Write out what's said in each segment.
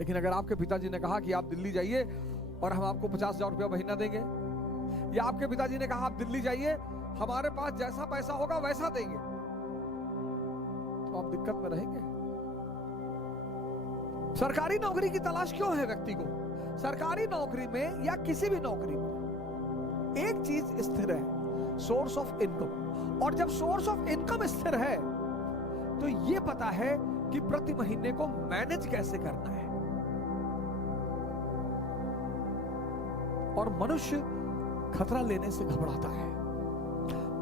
लेकिन अगर आपके पिताजी ने कहा कि आप दिल्ली जाइए और हम आपको 50,000 रुपया महीना देंगे, या आपके पिताजी ने कहा आप दिल्ली जाइए, हमारे पास जैसा पैसा होगा वैसा देंगे, तो आप दिक्कत में रहेंगे। सरकारी नौकरी की तलाश क्यों है व्यक्ति को? सरकारी नौकरी में या किसी भी नौकरी में एक चीज स्थिर है, सोर्स ऑफ इनकम। और जब सोर्स ऑफ इनकम स्थिर है तो यह पता है कि प्रति महीने को मैनेज कैसे करना है। और मनुष्य खतरा लेने से घबराता है,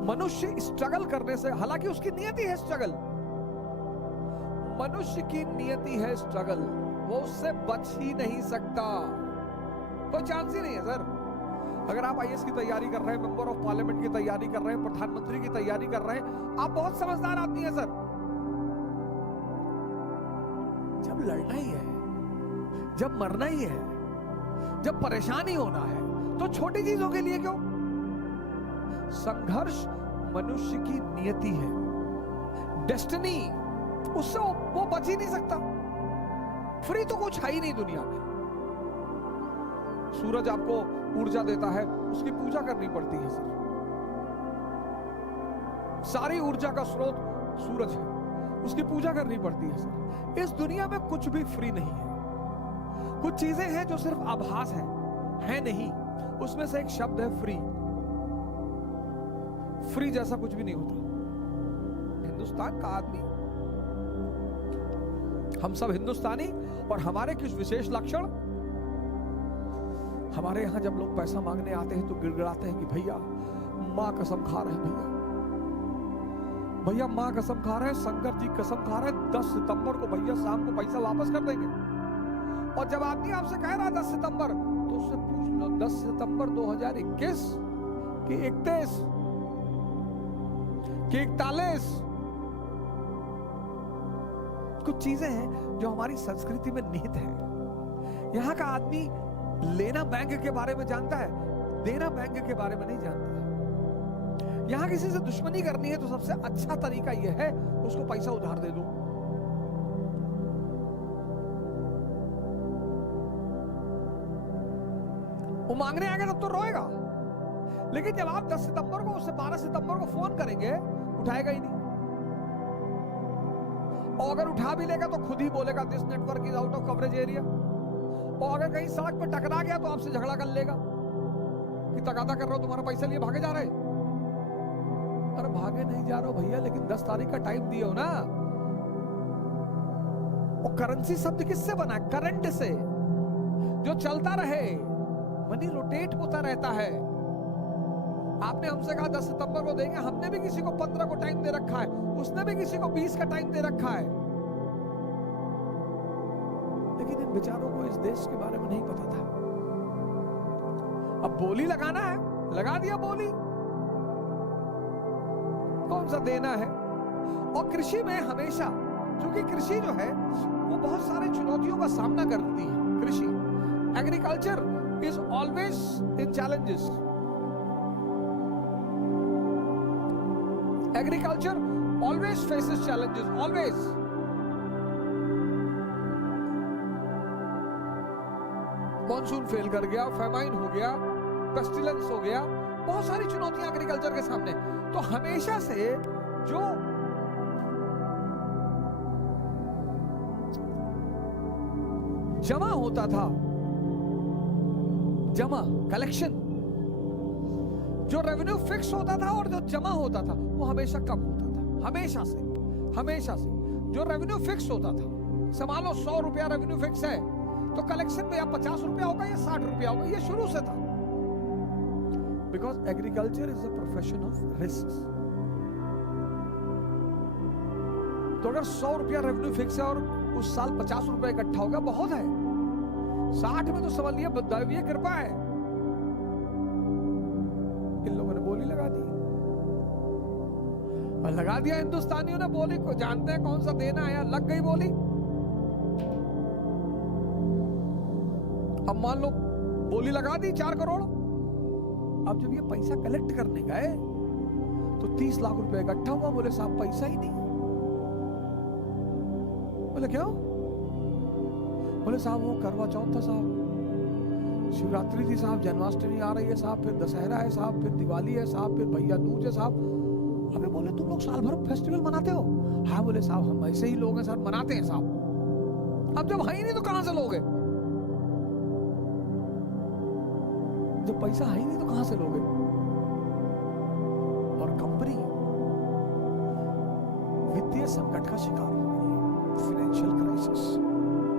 मनुष्य स्ट्रगल करने से, हालांकि उसकी नियति है स्ट्रगल, मनुष्य की नियति है स्ट्रगल, वो उससे बच ही नहीं सकता, कोई चांस ही नहीं है सर। अगर आप आईएएस की तैयारी कर रहे हैं, मेंबर ऑफ पार्लियामेंट की तैयारी कर रहे हैं, प्रधानमंत्री की तैयारी कर रहे हैं, आप बहुत समझदार आदमी हैं सर। जब लड़ना ही है, जब मरना ही है, जब परेशानी होना है, तो छोटी चीजों के लिए क्यों? संघर्ष मनुष्य की नियति है, डेस्टिनी, उससे वो बच ही नहीं सकता। फ्री तो कुछ है ही नहीं दुनिया में। सूरज आपको ऊर्जा देता है, उसकी पूजा करनी पड़ती है सर। सारी ऊर्जा का स्रोत सूरज है, उसकी पूजा करनी पड़ती है सर। इस दुनिया में कुछ भी फ्री नहीं है। कुछ चीजें हैं जो सिर्फ आभास है नहीं। उसमें से एक शब्द है फ्री। फ्री जैसा कुछ भी नहीं होता। हिंदुस्तान का आदमी, हम सब हिंदुस्तानी, और हमारे कुछ विशेष लक्षण। हमारे यहां जब लोग पैसा मांगने आते हैं तो गिड़गिड़ाते हैं कि भैया मां कसम खा रहे हैं, भैया मां कसम खा रहे हैं, शंकर जी कसम खा रहे हैं, 10 सितंबर को भैया शाम को पैसा वापस कर देंगे। और जब आदमी आपसे कह रहा है 10 सितंबर, तो उससे पूछ लो 10 सितंबर 2021 कि 31 कि 41। कुछ चीजें हैं जो हमारी संस्कृति में निहित है। यहां का आदमी लेना बैंक के बारे में जानता है, देना बैंक के बारे में नहीं जानता है। यहां किसी से दुश्मनी करनी है तो सबसे अच्छा तरीका यह है उसको पैसा उधार दे दो। वो मांगने आएगा तब तो रोएगा, लेकिन जब आप 10 सितंबर को उससे 12 सितंबर को फोन करेंगे, उठाएगा ही नहीं। और अगर उठा भी लेगा तो खुद ही बोलेगा this network is out of coverage area. और अगर कहीं सड़क पर टकरा गया तो आपसे झगड़ा कर लेगा कि तगादा कर रहे हो, तुम्हारा पैसा लिए भागे जा रहे। अरे भागे नहीं जा रहे हो भैया, लेकिन 10 तारीख का टाइम दिए हो ना। और करेंसी शब्द किससे बना है? करंट से, जो चलता रहे। मनी रोटेट होता रहता है। आपने हमसे कहा 10 सितंबर को देंगे, हमने भी किसी को 15 को टाइम दे रखा है, उसने भी किसी को 20 का टाइम दे रखा है। लेकिन इन बेचारों को इस देश के बारे में नहीं पता था। अब बोली लगाना है, लगा दिया बोली, कौन सा देना है। और कृषि में हमेशा, क्योंकि कृषि जो है वो बहुत सारे चुनौतियों का सामना करती है। कृषि, agriculture is always in challenges. Agriculture always faces challenges, always. Monsoon fail कर गया, फेमाइन हो गया, पेस्टिलेंस हो गया, बहुत सारी चुनौतियां एग्रीकल्चर के सामने। तो हमेशा से जो जमा होता था, जमा, कलेक्शन, जो रेवेन्यू फिक्स होता था और जो जमा होता था वो हमेशा कम होता था। हमेशा से जो रेवेन्यू फिक्स होता था, मान लो 100 रुपया रेवेन्यू फिक्स है, तो कलेक्शन में या 50 रुपया होगा या 60 रुपया होगा, ये शुरू से था। Because agriculture is a profession of risk. तो अगर 100 रुपया रेवेन्यू फिक्स है और उस साल 50 रुपया इकट्ठा होगा, बहुत है। 60 में तो समझ लिया दैवीय कृपा है। इन लोगों ने बोली लगा दी, और लगा दिया हिंदुस्तानियों ने बोली को। जानते हैं कौन सा देना है, लग गई बोली। अब मान लो बोली लगा दी 4 करोड़। अब जब ये पैसा कलेक्ट करने गए तो 30 लाख रुपए इकट्ठा हुआ। बोले साहब पैसा ही नहीं। बोले क्यों? बोले साहब वो करवा चौथ था साहब, शिवरात्रि थी साहब, जन्माष्टमी आ रही है साहब, फिर दशहरा है साहब, फिर दिवाली है साहब, फिर भैया दूज है साहब। अबे बोले तुम लोग साल भर फेस्टिवल मनाते हो? हाँ बोले साहब हम ऐसे ही लोग हैं सर, मनाते हैं साहब। अब जब है ही नहीं तो कहां से लोगे? जब पैसा है ही नहीं तो कहां से लोगे? और कंपनी वित्तीय संकट का शिकार हो गई, फाइनेंशियल क्राइसिस।